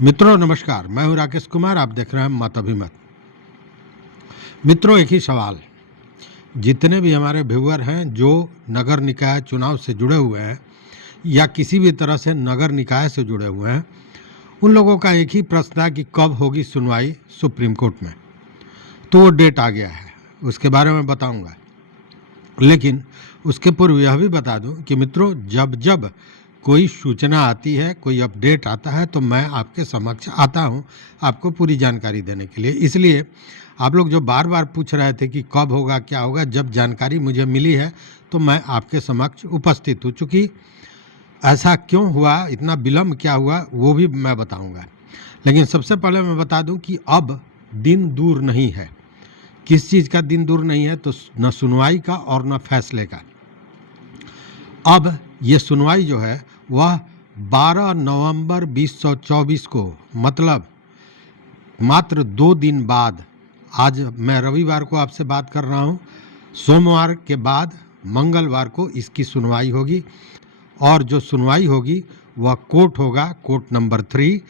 मित्रों नमस्कार, मैं हूं राकेश कुमार। आप देख रहे हैं मत अभिमत। मित्रों, एक ही सवाल, जितने भी हमारे व्यूअर हैं जो नगर निकाय चुनाव से जुड़े हुए हैं या किसी भी तरह से नगर निकाय से जुड़े हुए हैं, उन लोगों का एक ही प्रश्न है कि कब होगी सुनवाई सुप्रीम कोर्ट में। तो वो डेट आ गया है, उसके बारे में बताऊंगा। लेकिन उसके पूर्व यह भी बता दूं कि मित्रों, जब जब कोई सूचना आती है, कोई अपडेट आता है, तो मैं आपके समक्ष आता हूं आपको पूरी जानकारी देने के लिए। इसलिए आप लोग जो बार बार पूछ रहे थे कि कब होगा, क्या होगा, जब जानकारी मुझे मिली है तो मैं आपके समक्ष उपस्थित हूँ। चूँकि ऐसा क्यों हुआ, इतना विलम्ब क्या हुआ, वो भी मैं बताऊँगा। लेकिन सबसे पहले मैं बता दूँ कि अब दिन दूर नहीं है। किस चीज़ का दिन दूर नहीं है? तो न सुनवाई का और न फैसले का। अब ये सुनवाई जो है वह 12 नवंबर 2024 को, मतलब मात्र 2 दिन बाद, आज मैं रविवार को आपसे बात कर रहा हूँ, सोमवार के बाद मंगलवार को इसकी सुनवाई होगी। और जो सुनवाई होगी वह कोर्ट होगा, कोर्ट नंबर 3।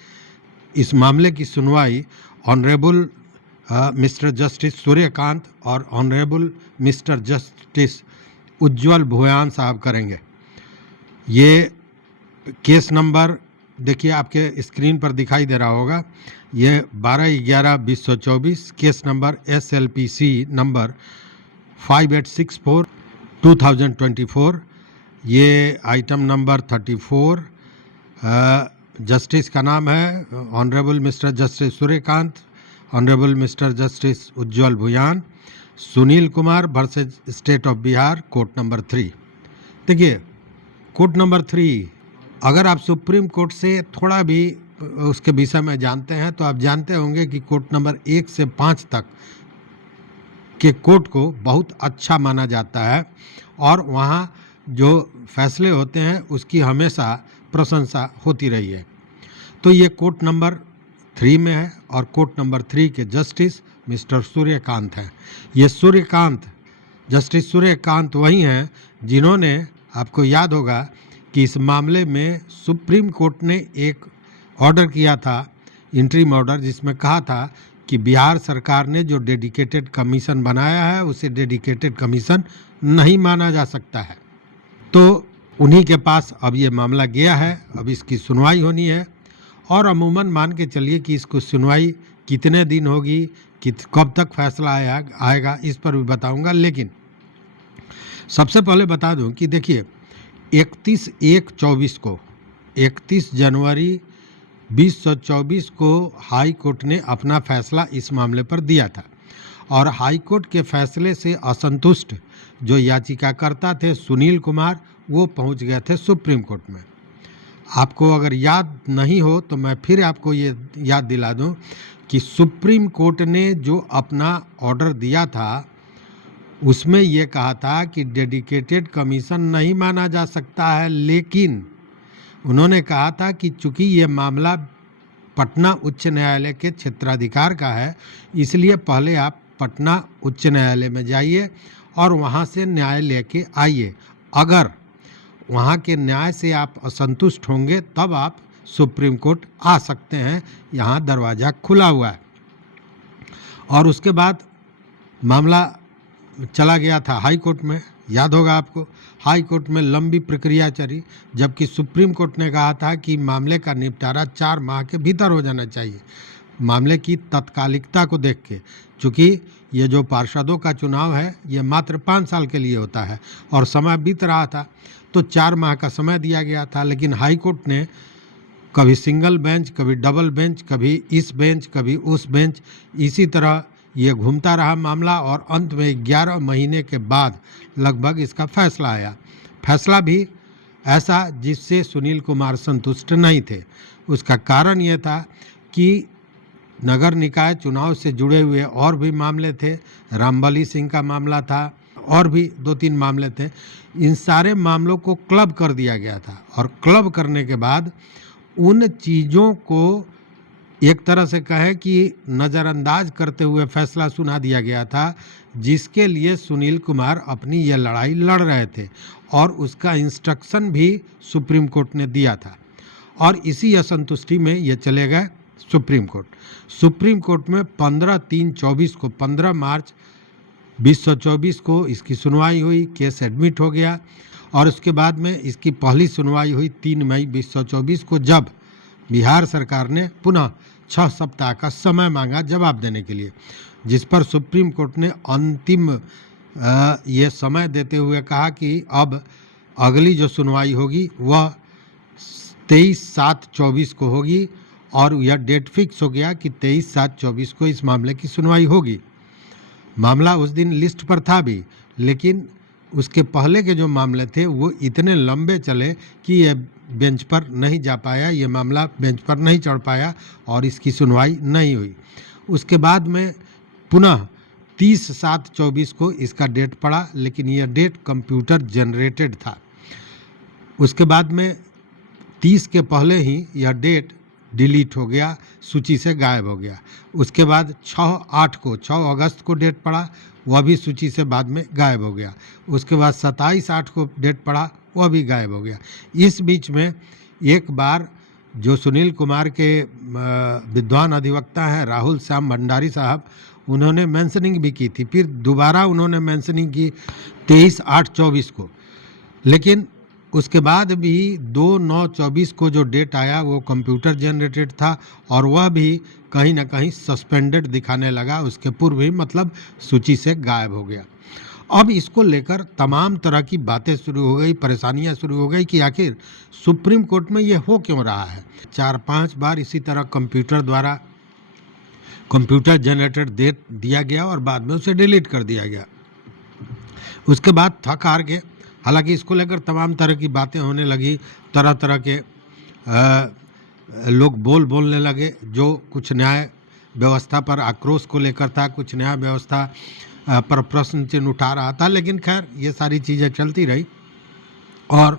इस मामले की सुनवाई ऑनरेबल मिस्टर जस्टिस सूर्यकांत और ऑनरेबल मिस्टर जस्टिस उज्ज्वल भुयान साहब करेंगे। ये केस नंबर देखिए, आपके स्क्रीन पर दिखाई दे रहा होगा। ये 12/11/2024 केस नंबर SLPC नंबर 5864 2024। ये आइटम नंबर 34। जस्टिस का नाम है honourable mister justice Suryakant, honourable mister justice Ujjwal Bhuyan, Sunil Kumar versus state of Bihar, court number 3। देखिए, कोर्ट नंबर 3, अगर आप सुप्रीम कोर्ट से थोड़ा भी उसके विषय में जानते हैं तो आप जानते होंगे कि कोर्ट नंबर 1 से 5 तक के कोर्ट को बहुत अच्छा माना जाता है और वहाँ जो फैसले होते हैं उसकी हमेशा प्रशंसा होती रही है। तो ये कोर्ट नंबर 3 में है और कोर्ट नंबर 3 के जस्टिस मिस्टर सूर्यकांत हैं। ये सूर्यकांत, जस्टिस सूर्यकांत वही हैं जिन्होंने, आपको याद होगा कि इस मामले में सुप्रीम कोर्ट ने एक ऑर्डर किया था, इंटरिम ऑर्डर, जिसमें कहा था कि बिहार सरकार ने जो डेडिकेटेड कमीशन बनाया है उसे डेडिकेटेड कमीशन नहीं माना जा सकता है। तो उन्हीं के पास अब ये मामला गया है, अब इसकी सुनवाई होनी है। और अमूमन मान के चलिए कि इसको सुनवाई कितने दिन होगी, कब तक फैसला आएगा, इस पर भी बताऊंगा। लेकिन सबसे पहले बता दूं कि देखिए, 31 जनवरी 2024 को हाई कोर्ट ने अपना फैसला इस मामले पर दिया था और हाई कोर्ट के फैसले से असंतुष्ट जो याचिकाकर्ता थे सुनील कुमार, वो पहुंच गए थे सुप्रीम कोर्ट में। आपको अगर याद नहीं हो तो मैं फिर आपको ये याद दिला दूं कि सुप्रीम कोर्ट ने जो अपना ऑर्डर दिया था उसमें ये कहा था कि डेडिकेटेड कमीशन नहीं माना जा सकता है। लेकिन उन्होंने कहा था कि चूंकि ये मामला पटना उच्च न्यायालय के क्षेत्राधिकार का है, इसलिए पहले आप पटना उच्च न्यायालय में जाइए और वहाँ से न्याय लेके आइए। अगर वहाँ के न्याय से आप असंतुष्ट होंगे तब आप सुप्रीम कोर्ट आ सकते हैं, यहाँ दरवाज़ा खुला हुआ है। और उसके बाद मामला चला गया था हाई कोर्ट में, याद होगा आपको। हाई कोर्ट में लंबी प्रक्रिया चली, जबकि सुप्रीम कोर्ट ने कहा था कि मामले का निपटारा 4 माह के भीतर हो जाना चाहिए, मामले की तत्कालिकता को देख के। चूँकि ये जो पार्षदों का चुनाव है ये मात्र 5 साल के लिए होता है और समय बीत रहा था, तो 4 माह का समय दिया गया था। लेकिन हाई कोर्ट ने कभी सिंगल बेंच, कभी डबल बेंच, कभी इस बेंच, कभी उस बेंच, इसी तरह ये घूमता रहा मामला और अंत में 11 महीने के बाद लगभग इसका फैसला आया। फैसला भी ऐसा जिससे सुनील कुमार संतुष्ट नहीं थे। उसका कारण ये था कि नगर निकाय चुनाव से जुड़े हुए और भी मामले थे, रामबली सिंह का मामला था और भी 2-3 मामले थे। इन सारे मामलों को क्लब कर दिया गया था और क्लब करने के बाद उन चीज़ों को एक तरह से कहें कि नज़रअंदाज करते हुए फैसला सुना दिया गया था, जिसके लिए सुनील कुमार अपनी ये लड़ाई लड़ रहे थे और उसका इंस्ट्रक्शन भी सुप्रीम कोर्ट ने दिया था। और इसी असंतुष्टि में ये चले गए सुप्रीम कोर्ट में 15 मार्च 2024 को इसकी सुनवाई हुई, केस एडमिट हो गया और उसके बाद में इसकी पहली सुनवाई हुई 3 मई 2024 को, जब बिहार सरकार ने पुनः 6 सप्ताह का समय मांगा जवाब देने के लिए, जिस पर सुप्रीम कोर्ट ने अंतिम ये समय देते हुए कहा कि अब अगली जो सुनवाई होगी वह 23/7/24 को होगी और यह डेट फिक्स हो गया कि 23/7/24 को इस मामले की सुनवाई होगी। मामला उस दिन लिस्ट पर था भी, लेकिन उसके पहले के जो मामले थे वो इतने लंबे चले कि ये बेंच पर नहीं जा पाया, ये मामला बेंच पर नहीं चढ़ पाया और इसकी सुनवाई नहीं हुई। उसके बाद में पुनः 30/7/24 को इसका डेट पड़ा, लेकिन यह डेट कंप्यूटर जनरेटेड था। उसके बाद में 30 के पहले ही यह डेट डिलीट हो गया, सूची से गायब हो गया। उसके बाद 6 अगस्त को डेट पड़ा, वह भी सूची से बाद में गायब हो गया। उसके बाद 27/8 को डेट पड़ा, वह भी गायब हो गया। इस बीच में एक बार जो सुनील कुमार के विद्वान अधिवक्ता हैं राहुल श्याम भंडारी साहब, उन्होंने मेंशनिंग भी की थी, फिर दोबारा उन्होंने मेंशनिंग की 23/8/24 को, लेकिन उसके बाद भी 2/9/24 को जो डेट आया वो कंप्यूटर जनरेटेड था और वह भी कहीं ना कहीं सस्पेंडेड दिखाने लगा, उसके पूर्व ही मतलब सूची से गायब हो गया। अब इसको लेकर तमाम तरह की बातें शुरू हो गई, परेशानियां शुरू हो गई कि आखिर सुप्रीम कोर्ट में ये हो क्यों रहा है। 4-5 बार इसी तरह कंप्यूटर द्वारा कंप्यूटर जनरेटेड डेट दिया गया और बाद में उसे डिलीट कर दिया गया। उसके बाद थक हार के, हालांकि इसको लेकर तमाम तरह की बातें होने लगी, तरह तरह के लोग बोलने लगे, जो कुछ न्याय व्यवस्था पर आक्रोश को लेकर था, कुछ न्याय व्यवस्था पर प्रश्न चिन्ह उठा रहा था, लेकिन खैर ये सारी चीज़ें चलती रही। और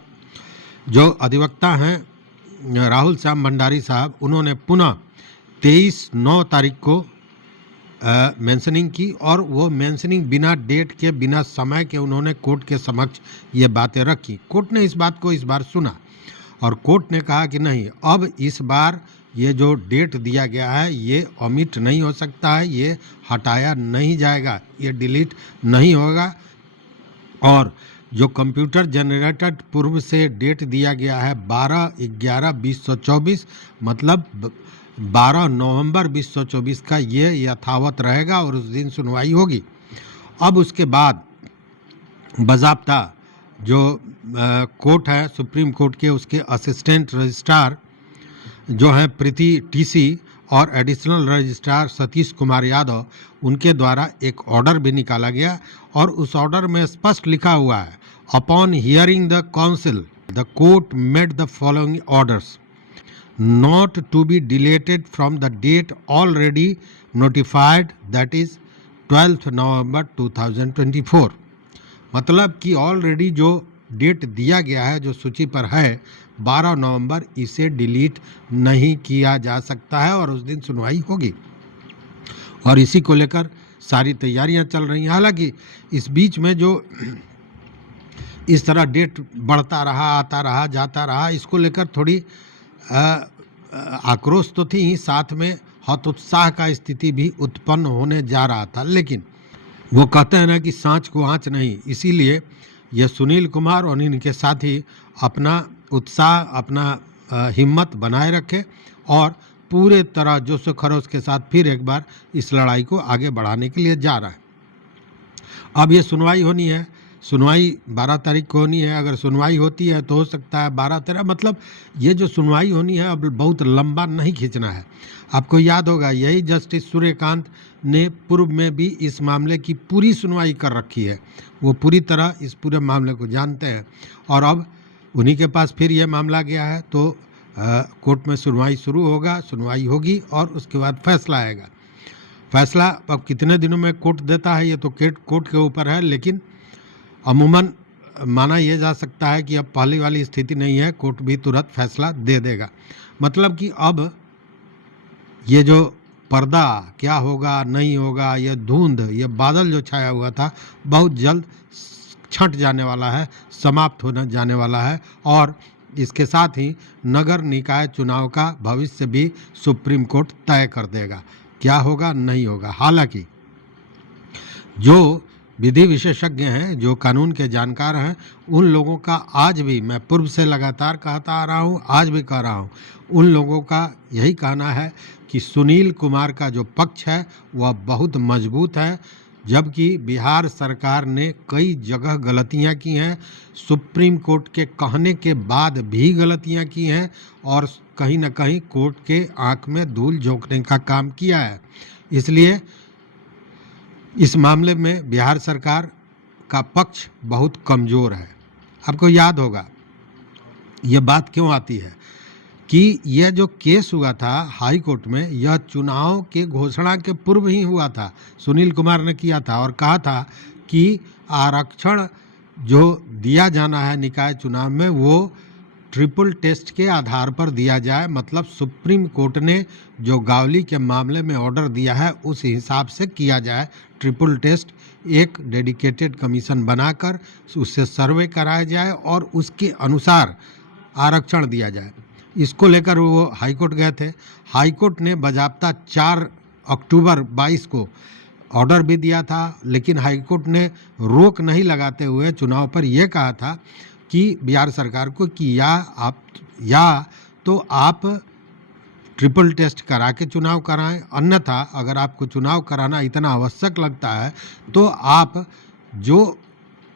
जो अधिवक्ता हैं राहुल श्याम भंडारी साहब, उन्होंने पुनः 23/9 तारीख को मेंशनिंग की और वो मेंशनिंग बिना डेट के, बिना समय के उन्होंने कोर्ट के समक्ष ये बातें रखी। कोर्ट ने इस बात को इस बार सुना और कोर्ट ने कहा कि नहीं, अब इस बार ये जो डेट दिया गया है ये ओमिट नहीं हो सकता है, ये हटाया नहीं जाएगा, ये डिलीट नहीं होगा। और जो कंप्यूटर जनरेटेड पूर्व से डेट दिया गया है 12/11/2024, मतलब 12 नवंबर 2024 का ये यथावत रहेगा और उस दिन सुनवाई होगी। अब उसके बाद बाज़ाब्ता जो कोर्ट है सुप्रीम कोर्ट के, उसके असिस्टेंट रजिस्ट्रार जो हैं प्रीति टीसी और एडिशनल रजिस्ट्रार सतीश कुमार यादव, उनके द्वारा एक ऑर्डर भी निकाला गया और उस ऑर्डर में स्पष्ट लिखा हुआ है, upon hearing the council the court made the following orders not to be deleted from the date already notified, that is 12th November 2024। मतलब कि ऑलरेडी जो डेट दिया गया है, जो सूची पर है 12 नवंबर, इसे डिलीट नहीं किया जा सकता है और उस दिन सुनवाई होगी। और इसी को लेकर सारी तैयारियां चल रही हैं। हालांकि इस बीच में जो इस तरह डेट बढ़ता रहा, आता रहा, जाता रहा, इसको लेकर थोड़ी आक्रोश तो थी ही, साथ में हतोत्साह का स्थिति भी उत्पन्न होने जा रहा था। लेकिन वो कहते हैं ना कि सांच को आँच नहीं, इसीलिए ये सुनील कुमार और इनके साथी अपना उत्साह, अपना हिम्मत बनाए रखे और पूरे तरह जोश खरोश के साथ फिर एक बार इस लड़ाई को आगे बढ़ाने के लिए जा रहा है। अब ये सुनवाई होनी है, सुनवाई 12 तारीख को होनी है। अगर सुनवाई होती है तो हो सकता है 12-13, मतलब ये जो सुनवाई होनी है अब बहुत लंबा नहीं खींचना है। आपको याद होगा यही जस्टिस सूर्यकांत ने पूर्व में भी इस मामले की पूरी सुनवाई कर रखी है, वो पूरी तरह इस पूरे मामले को जानते हैं और अब उन्हीं के पास फिर यह मामला गया है तो कोर्ट में सुनवाई शुरू होगा, सुनवाई होगी और उसके बाद फैसला आएगा। फैसला अब कितने दिनों में कोर्ट देता है ये तो कोर्ट के ऊपर है, लेकिन अमूमन माना यह जा सकता है कि अब पहले वाली स्थिति नहीं है, कोर्ट भी तुरंत फैसला दे देगा। मतलब कि अब ये जो पर्दा क्या होगा नहीं होगा, ये धुंध, ये बादल जो छाया हुआ था बहुत जल्द छंट जाने वाला है, समाप्त होने जाने वाला है और इसके साथ ही नगर निकाय चुनाव का भविष्य भी सुप्रीम कोर्ट तय कर देगा। क्या होगा नहीं होगा। हालांकि जो विधि विशेषज्ञ हैं, जो कानून के जानकार हैं, उन लोगों का आज भी, मैं पूर्व से लगातार कहता आ रहा हूँ, आज भी कह रहा हूँ, उन लोगों का यही कहना है कि सुनील कुमार का जो पक्ष है वह बहुत मजबूत है, जबकि बिहार सरकार ने कई जगह गलतियां की हैं, सुप्रीम कोर्ट के कहने के बाद भी गलतियां की हैं और कहीं न कहीं कोर्ट के आंख में धूल झोंकने का काम किया है। इसलिए इस मामले में बिहार सरकार का पक्ष बहुत कमज़ोर है। आपको याद होगा ये बात क्यों आती है कि यह जो केस हुआ था हाई कोर्ट में, यह चुनाव के घोषणा के पूर्व ही हुआ था। सुनील कुमार ने किया था और कहा था कि आरक्षण जो दिया जाना है निकाय चुनाव में वो ट्रिपल टेस्ट के आधार पर दिया जाए, मतलब सुप्रीम कोर्ट ने जो गावली के मामले में ऑर्डर दिया है उस हिसाब से किया जाए ट्रिपल टेस्ट। एक डेडिकेटेड कमीशन बनाकर उससे सर्वे कराया जाए और उसके अनुसार आरक्षण दिया जाए। इसको लेकर वो हाई कोर्ट गए थे। हाई कोर्ट ने बाज़ाब्ता 4 अक्टूबर 22 को ऑर्डर भी दिया था, लेकिन हाई कोर्ट ने रोक नहीं लगाते हुए चुनाव पर यह कहा था कि बिहार सरकार को कि या तो आप ट्रिपल टेस्ट करा के चुनाव कराएं, अन्यथा अगर आपको चुनाव कराना इतना आवश्यक लगता है तो आप जो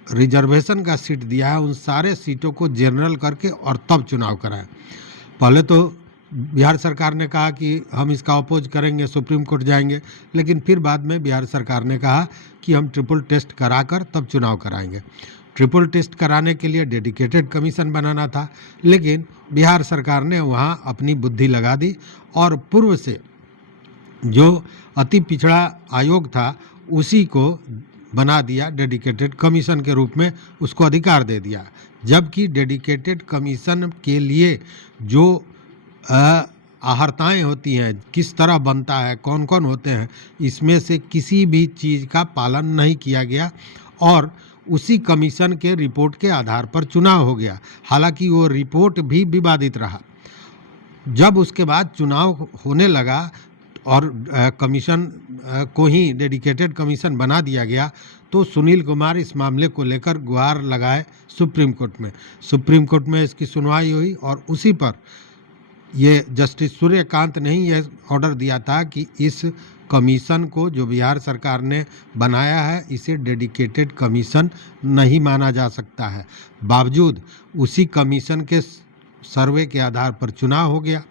रिजर्वेशन का सीट दिया है उन सारे सीटों को जनरल करके और तब चुनाव कराएं। पहले तो बिहार सरकार ने कहा कि हम इसका अपोज करेंगे, सुप्रीम कोर्ट जाएंगे, लेकिन फिर बाद में बिहार सरकार ने कहा कि हम ट्रिपल टेस्ट कराकर तब चुनाव कराएंगे। ट्रिपल टेस्ट कराने के लिए डेडिकेटेड कमीशन बनाना था, लेकिन बिहार सरकार ने वहाँ अपनी बुद्धि लगा दी और पूर्व से जो अति पिछड़ा आयोग था उसी को बना दिया डेडिकेटेड कमीशन के रूप में, उसको अधिकार दे दिया। जबकि डेडिकेटेड कमीशन के लिए जो आहर्ताएँ होती हैं, किस तरह बनता है, कौन कौन होते हैं, इसमें से किसी भी चीज़ का पालन नहीं किया गया और उसी कमीशन के रिपोर्ट के आधार पर चुनाव हो गया। हालांकि वो रिपोर्ट भी विवादित रहा। जब उसके बाद चुनाव होने लगा और कमीशन को ही डेडिकेटेड कमीशन बना दिया गया तो सुनील कुमार इस मामले को लेकर गुहार लगाए सुप्रीम कोर्ट में। सुप्रीम कोर्ट में इसकी सुनवाई हुई और उसी पर ये जस्टिस सूर्यकांत ने ही यह ऑर्डर दिया था कि इस कमीशन को जो बिहार सरकार ने बनाया है इसे डेडिकेटेड कमीशन नहीं माना जा सकता है। बावजूद उसी कमीशन के सर्वे के आधार पर चुनाव हो गया,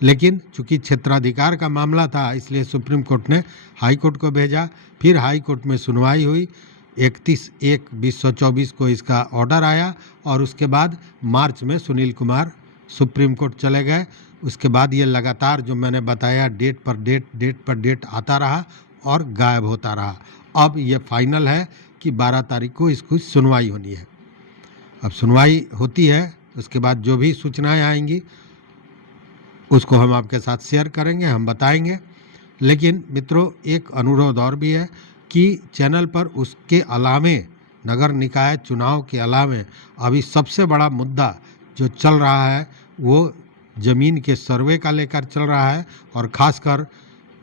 लेकिन चूंकि क्षेत्राधिकार का मामला था इसलिए सुप्रीम कोर्ट ने हाई कोर्ट को भेजा। फिर हाई कोर्ट में सुनवाई हुई। 31/1/2024 को इसका ऑर्डर आया और उसके बाद मार्च में सुनील कुमार सुप्रीम कोर्ट चले गए। उसके बाद ये लगातार जो मैंने बताया डेट पर डेट आता रहा और गायब होता रहा। अब ये फाइनल है कि 12 तारीख को इसकी सुनवाई होनी है। अब सुनवाई होती है, उसके बाद जो भी सूचनाएं आएंगी उसको हम आपके साथ शेयर करेंगे, हम बताएंगे। लेकिन मित्रों एक अनुरोध और भी है कि चैनल पर उसके अलावे नगर निकाय चुनाव के अलावे अभी सबसे बड़ा मुद्दा जो चल रहा है वो ज़मीन के सर्वे का लेकर चल रहा है और ख़ासकर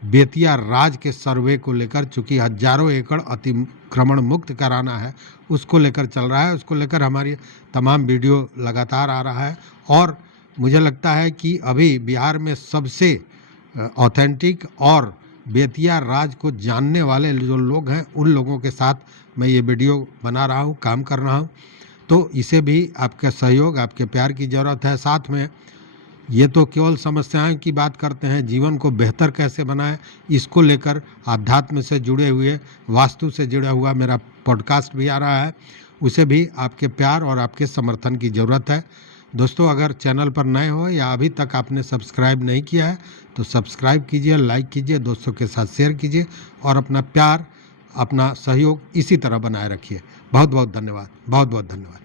बेतिया राज के सर्वे को लेकर, चूँकि हजारों एकड़ अतिक्रमण मुक्त कराना है उसको लेकर चल रहा है। उसको लेकर हमारी तमाम वीडियो लगातार आ रहा है और मुझे लगता है कि अभी बिहार में सबसे ऑथेंटिक और बेतिया राज को जानने वाले जो लोग हैं उन लोगों के साथ मैं ये वीडियो बना रहा हूँ, काम कर रहा हूँ। तो इसे भी आपका सहयोग, आपके प्यार की ज़रूरत है। साथ में ये तो केवल समस्याओं की बात करते हैं, जीवन को बेहतर कैसे बनाएं इसको लेकर आध्यात्म से जुड़े हुए, वास्तु से जुड़ा हुआ मेरा पॉडकास्ट भी आ रहा है, उसे भी आपके प्यार और आपके समर्थन की ज़रूरत है। दोस्तों अगर चैनल पर नए हो या अभी तक आपने सब्सक्राइब नहीं किया है तो सब्सक्राइब कीजिए, लाइक कीजिए, दोस्तों के साथ शेयर कीजिए और अपना प्यार, अपना सहयोग इसी तरह बनाए रखिए। बहुत बहुत धन्यवाद, बहुत बहुत धन्यवाद।